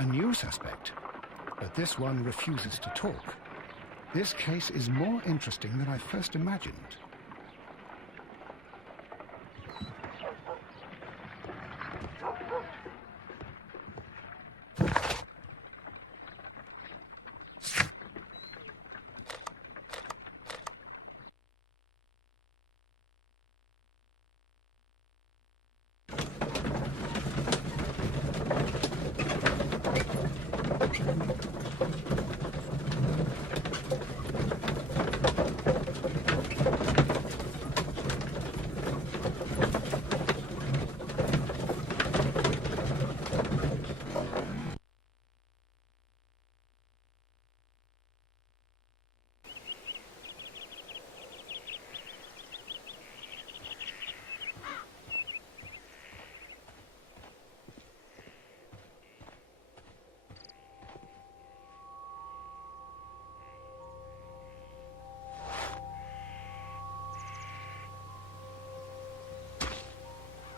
A new suspect, but this one refuses to talk. This case is more interesting than I first imagined.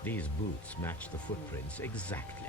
These boots match the footprints exactly.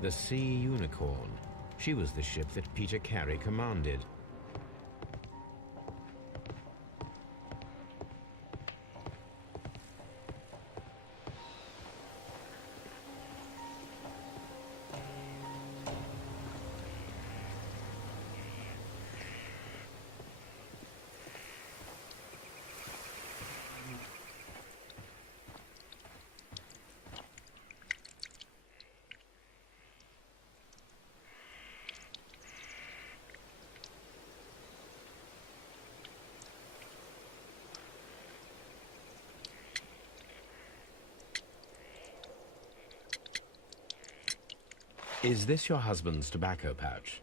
The Sea Unicorn. She was the ship that Peter Carey commanded. Is this your husband's tobacco pouch?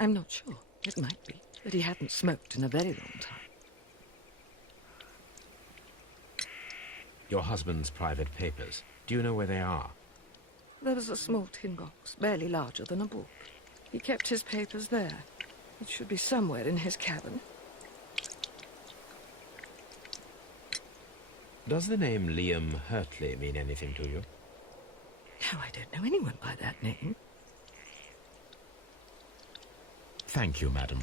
I'm not sure. It might be, but he hadn't smoked in a very long time. Your husband's private papers. Do you know where they are? There was a small tin box, barely larger than a book. He kept his papers there. It should be somewhere in his cabin. Does the name Liam Hurtley mean anything to you? No, I don't know anyone by that name. Thank you, madam.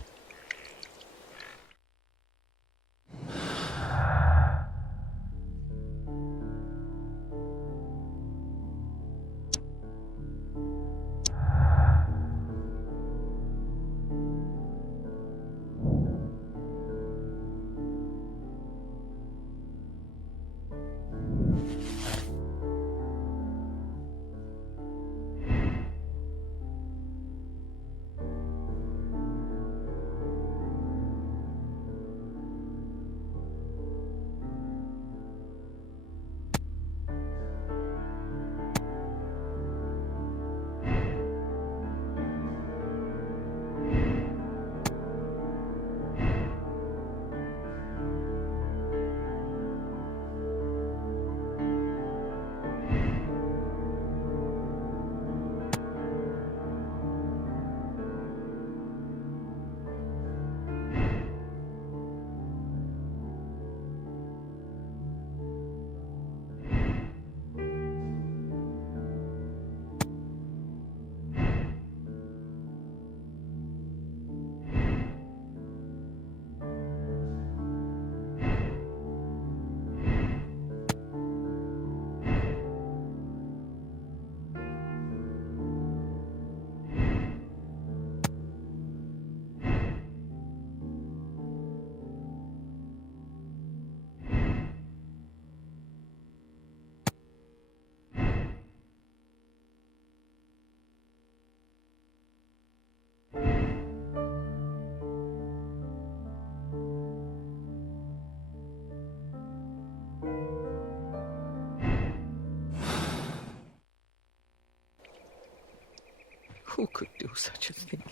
Who could do such a thing?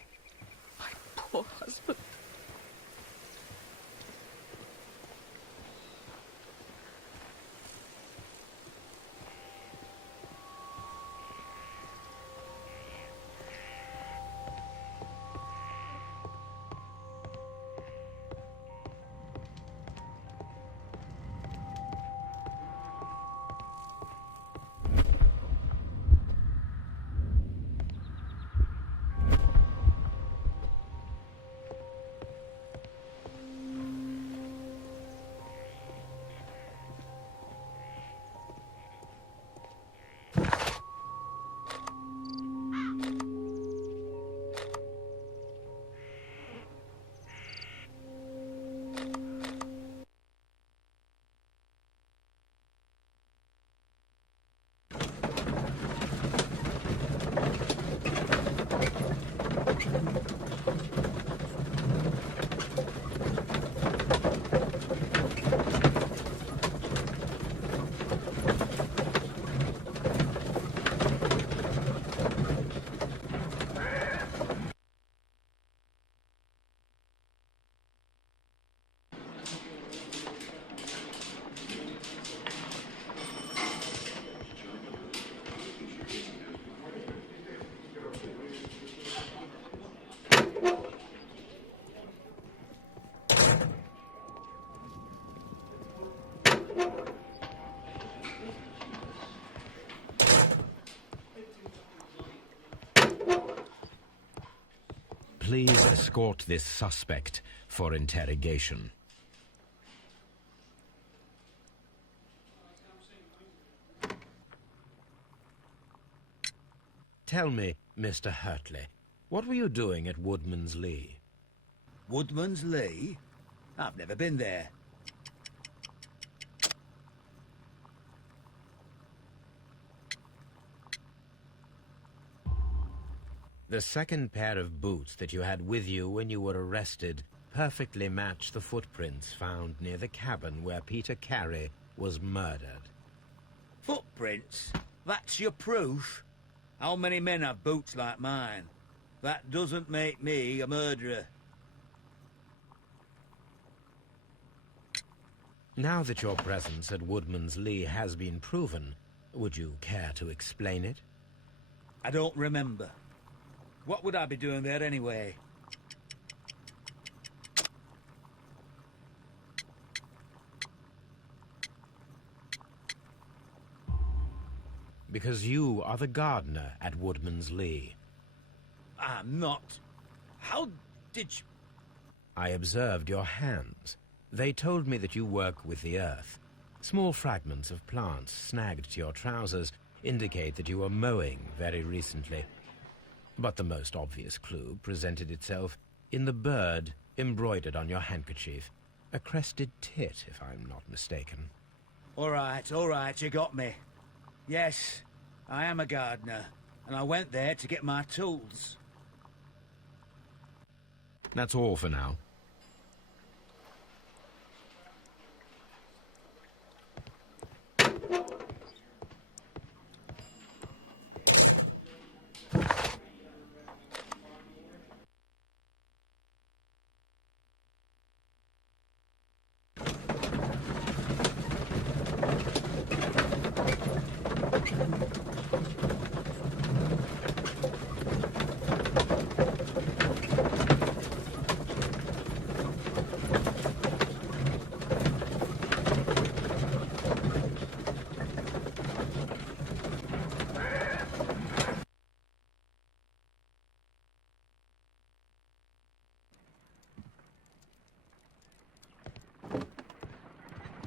My poor husband. Please escort this suspect for interrogation. Tell me, Mr. Hurtley, what were you doing at Woodman's Lee? Woodman's Lee? I've never been there. The second pair of boots that you had with you when you were arrested perfectly match the footprints found near the cabin where Peter Carey was murdered. Footprints? That's your proof? How many men have boots like mine? That doesn't make me a murderer. Now that your presence at Woodman's Lee has been proven, would you care to explain it? I don't remember. What would I be doing there anyway? Because you are the gardener at Woodman's Lee. I'm not. How did you... I observed your hands. They told me that you work with the earth. Small fragments of plants snagged to your trousers indicate that you were mowing very recently. But the most obvious clue presented itself in the bird embroidered on your handkerchief. A crested tit, if I'm not mistaken. All right, you got me. Yes, I am a gardener, and I went there to get my tools. That's all for now.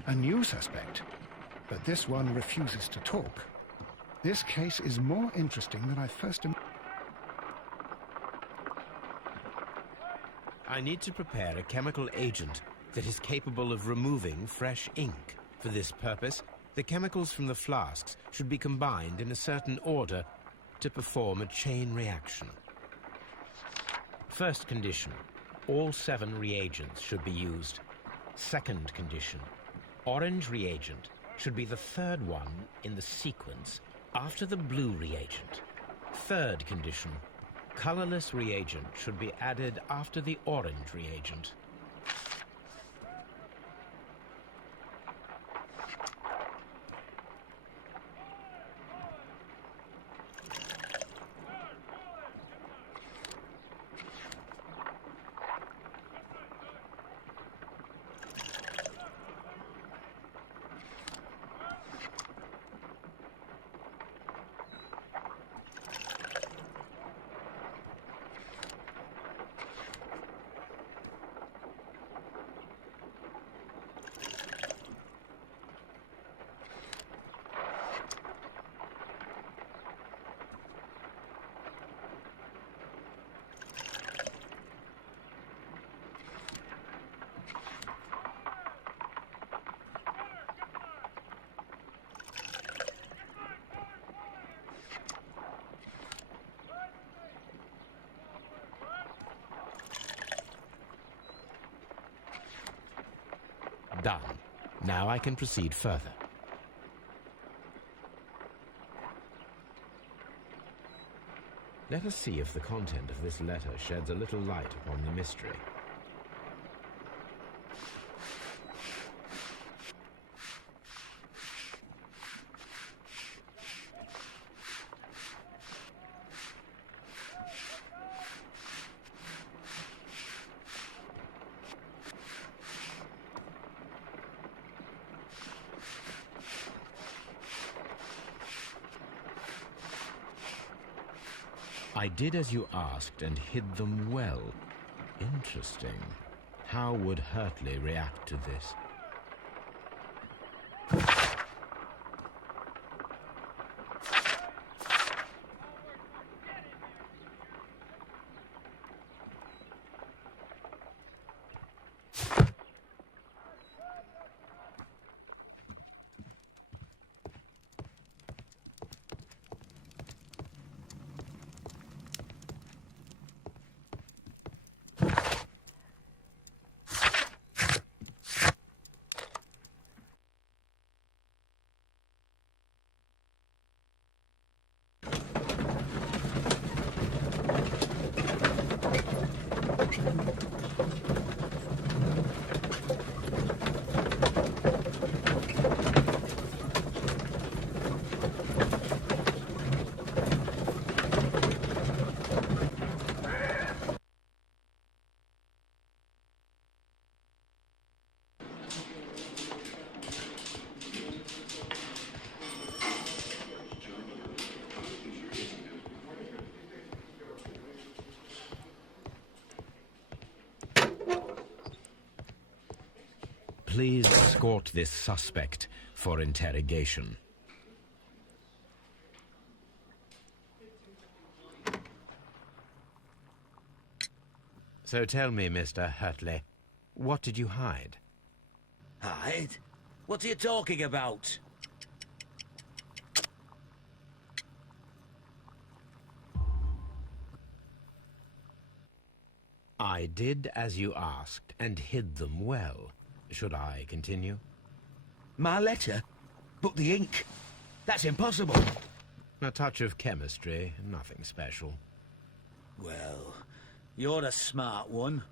A new suspect, but this one refuses to talk. This case is more interesting than I first I need to prepare a chemical agent that is capable of removing fresh ink. For this purpose, the chemicals from the flasks should be combined in a certain order to perform a chain reaction. First condition, all 7 reagents should be used. Second condition, orange reagent should be the third one in the sequence after the blue reagent. Third condition, colorless reagent should be added after the orange reagent. Done. Now I can proceed further. Let us see if the content of this letter sheds a little light upon the mystery. I did as you asked and hid them well. Interesting. How would Hurtley react to this? Please escort this suspect for interrogation. So tell me, Mr. Hurtley, what did you hide? Hide? What are you talking about? I did as you asked and hid them well. Should I continue? My letter? But the ink? That's impossible. A touch of chemistry, nothing special. Well, you're a smart one.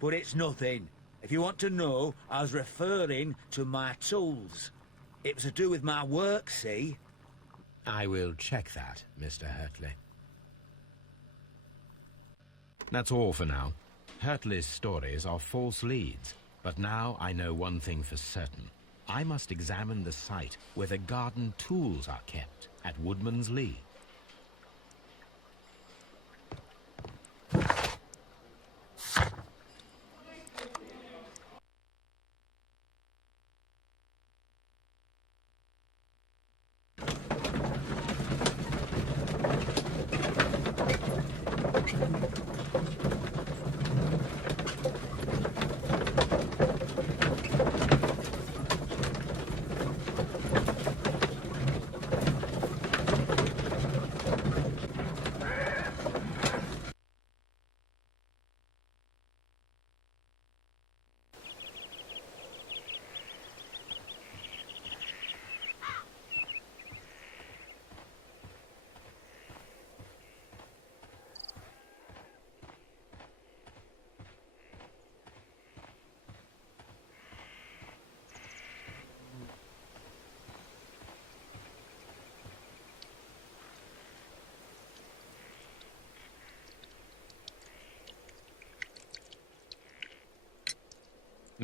But it's nothing. If you want to know, I was referring to my tools. It was to do with my work, see? I will check that, Mr. Hurtley. That's all for now. Hurtley's stories are false leads. But now I know one thing for certain. I must examine the site where the garden tools are kept at Woodman's Lee.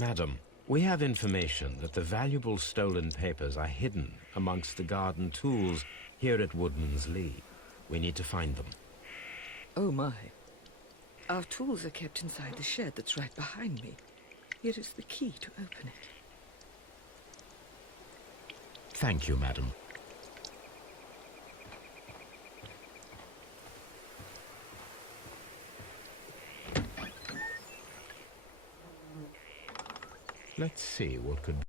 Madam, we have information that the valuable stolen papers are hidden amongst the garden tools here at Woodman's Lee. We need to find them. Oh, my. Our tools are kept inside the shed that's right behind me. Here is the key to open it. Thank you, madam. Let's see what could